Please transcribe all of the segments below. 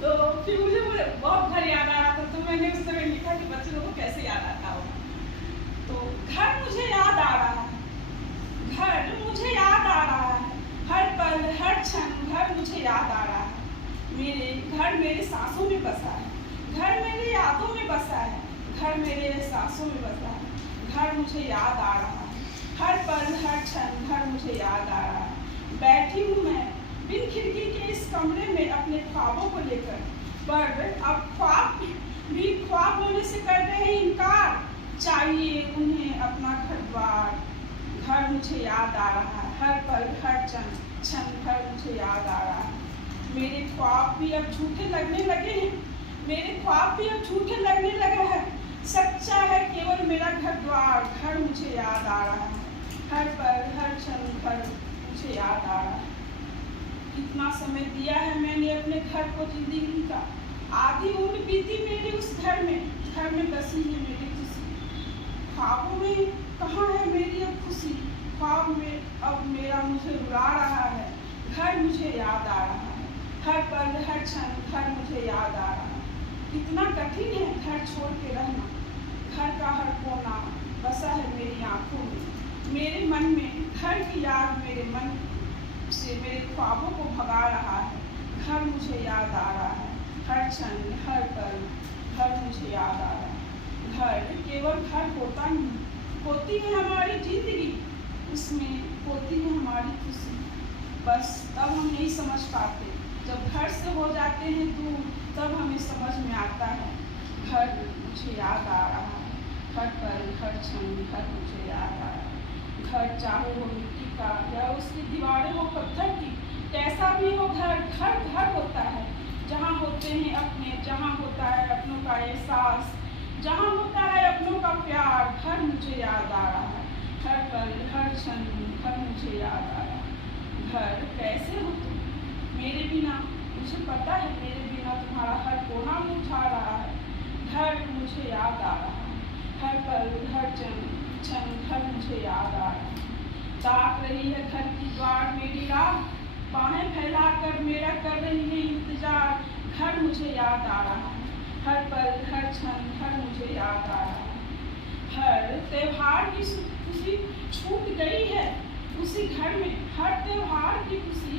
तो फिर मुझे बहुत घर याद आ रहा था, तो मैंने उस समय लिखा कि बच्चे लोगों को कैसे याद आता होगा। तो घर मुझे याद आ रहा है, घर मुझे याद आ रहा है, हर पल हर क्षण घर मुझे याद आ रहा है। मेरे घर मेरे सांसों में बसा है, घर मेरी यादों में बसा है, घर मेरे एहसासों में बसा है। घर मुझे याद आ रहा है, हर पल हर क्षण घर मुझे याद आ रहा है। बैठी हूँ मैं बिन खिड़की के इस कमरे में अपने ख्वाबों को लेकर, पर अब ख्वाब भी ख्वाब होने से कर रहे हैं इनकार। चाहिए उन्हें अपना घर द्वार। घर मुझे याद आ रहा है, हर पल हर क्षण घर मुझे याद आ रहा है। मेरे ख्वाब भी अब झूठे लगने लगे हैं, मेरे ख्वाब भी अब झूठे लगने लगे हैं। सच्चा है केवल मेरा घर द्वार। घर मुझे याद आ रहा है, हर पल हर क्षण घर मुझे याद आ रहा है। कितना समय दिया है मैंने अपने घर को जिंदगी का, आधी उम्र बीती मेरी उस घर में बसी है मेरी खुशी। ख्वाबों में कहाँ है मेरी अब खुशी, ख्वाब में अब मेरा मुझे रुला रहा है। घर मुझे याद आ रहा है, हर पल हर क्षण घर मुझे याद आ रहा है। कितना कठिन है घर छोड़ के रहना, घर का हर कोना बसा है मेरी आंखों में, मेरे मन में। घर की याद मेरे मन से मेरे ख्वाबों को भगा रहा है। घर मुझे याद आ रहा है, हर क्षण हर पल घर मुझे याद आ रहा है। घर केवल घर होता नहीं, होती है हमारी जिंदगी, उसमें होती है हमारी खुशी। बस तब हम नहीं समझ पाते, जब घर से हो जाते हैं दूर, तब हमें समझ में आता है। घर मुझे याद आ रहा है, हर पल हर क्षण घर मुझे याद आ रहा है। घर चाहे वो मिट्टी का या उसकी दीवारें हो पत्थर की, कैसा भी हो घर घर होता है। जहाँ होते हैं अपने, जहाँ होता है अपनों का एहसास, जहाँ होता है अपनों का प्यार। घर मुझे याद आ रहा है, हर पल हर क्षण घर मुझे याद आ रहा है। घर कैसे हो तुम मेरे बिना, मुझे पता है मेरे बिना तुम्हारा हर कोना मुझा रहा है। घर मुझे याद आ रहा है, हर पल हर क्षण घर मुझे याद आ रहा है। ताक रही है घर की द्वार मेरी राह, बाहें फैलाकर मेरा कर रही है इंतजार। घर मुझे याद आ रहा है, हर पल हर क्षण घर मुझे याद आ रहा है। हर त्योहार की खुशी छूट गई है उसी घर में, हर त्योहार की खुशी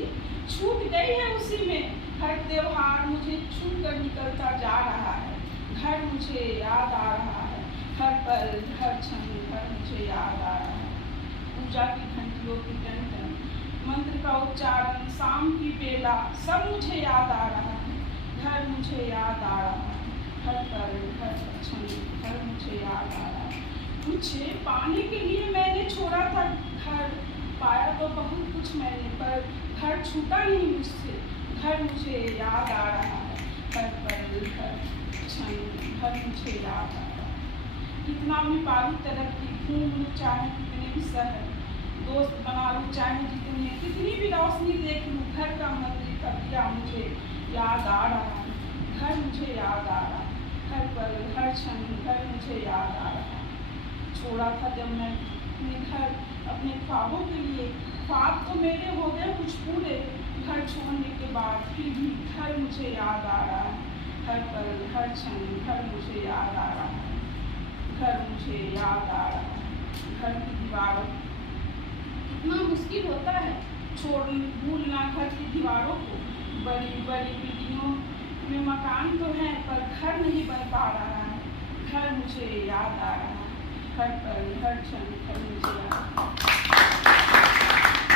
छूट गई है उसी में। हर त्योहार मुझे छूट कर निकलता जा रहा है। घर मुझे याद आ रहा है, हर पल हर क्षण घर मुझे याद आ रहा है। पूजा की घंटियों की टन-टन, मंत्र का उच्चारण, शाम की बेला, सब मुझे याद आ रहा है। घर मुझे याद आ रहा है, हर पल हर क्षण घर मुझे याद आ रहा है। मुझे पाने के लिए मैंने छोड़ा था घर, पाया तो बहुत कुछ मैंने, पर घर छूटा नहीं मुझसे। घर मुझे याद आ रहा है, हर पल हर क्षण घर मुझे याद आ रहा है। कितना भी पालू तरक्की, घूम लूँ चाहे कितने भी शहर, दोस्त बना लूँ चाहे जितने, कितनी भी रोशनी देख लूँ, घर का मंदिर का दिया मुझे याद आ रहा है। घर मुझे याद आ रहा है, हर पल हर क्षण घर मुझे याद आ रहा है। छोड़ा था जब मैं अपने घर अपने ख्वाबों के लिए, ख्वाब तो मेरे हो गए कुछ पूरे। घर छोड़ने के बाद फिर भी घर मुझे याद आ रहा है, हर पल हर क्षण घर मुझे याद आ रहा है। घर मुझे याद आ रहा है, घर की दीवारों, कितना मुश्किल होता है भूलना घर की दीवारों को। बड़ी बड़ी बिल्डिंगों में मकान तो है, पर घर नहीं बन पा रहा है। घर मुझे याद आ रहा है, हर पल हर क्षण घर